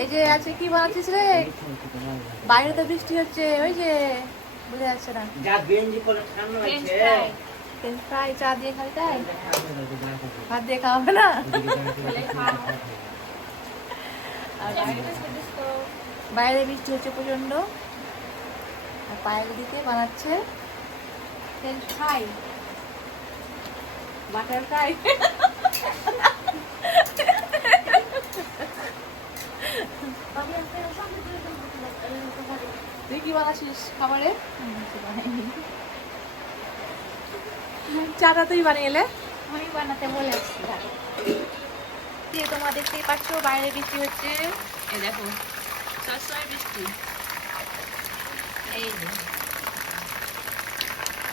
এই যে আছে কি বানাচ্ছিস রে? বাইরে তো বৃষ্টি হচ্ছে, ওই যে বুঝে যাচ্ছে না। ফ্রেঞ্চ ফ্রাই চা দিয়ে খাই, তাই ভাত দিয়ে খাওয়াবে না? বাইরে বৃষ্টি হচ্ছে প্রচন্ড, আর পায়ের দিকে বানাচ্ছে ফ্রেঞ্চ ফ্রাই, বাটার ফ্রাই। তুই কি বানাচ্ছিস খাবারে? চাটা তুই বানিয়ে এলে? আমি বানাতে বলেছি। তোমরা দেখতেই পাচ্ছ বাইরে বৃষ্টি হচ্ছে, এই দেখো সবসময় বৃষ্টি। এই যে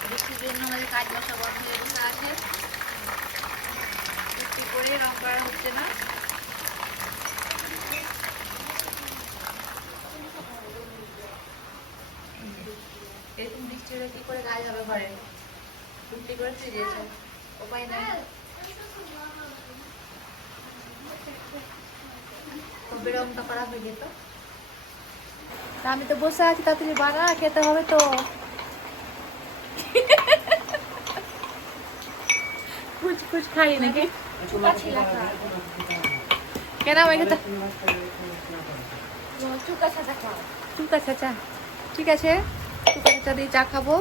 বৃষ্টির জন্য আমাদের কাজ বাসা বন্ধ হয়ে বসে আছে, বৃষ্টি করে রং করা হচ্ছে না। এরকম বৃষ্টি হলে কি করে কাজ হবে ঘরে? বৃষ্টি করে ফ্রিজেছে, উপায় নাই। কবে রংটা করা হয়ে যেত। আমি তো বসে আছি, তাড়াতাড়ি বানা, খেতে হবে তো। কুচ কুচ খাই নাকি? কেন চুকা চাচা? ঠিক আছে, চুকা চাচা দিয়ে চা খাবো।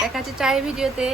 দেখা যাচ্ছে চায়ের ভিডিওতে।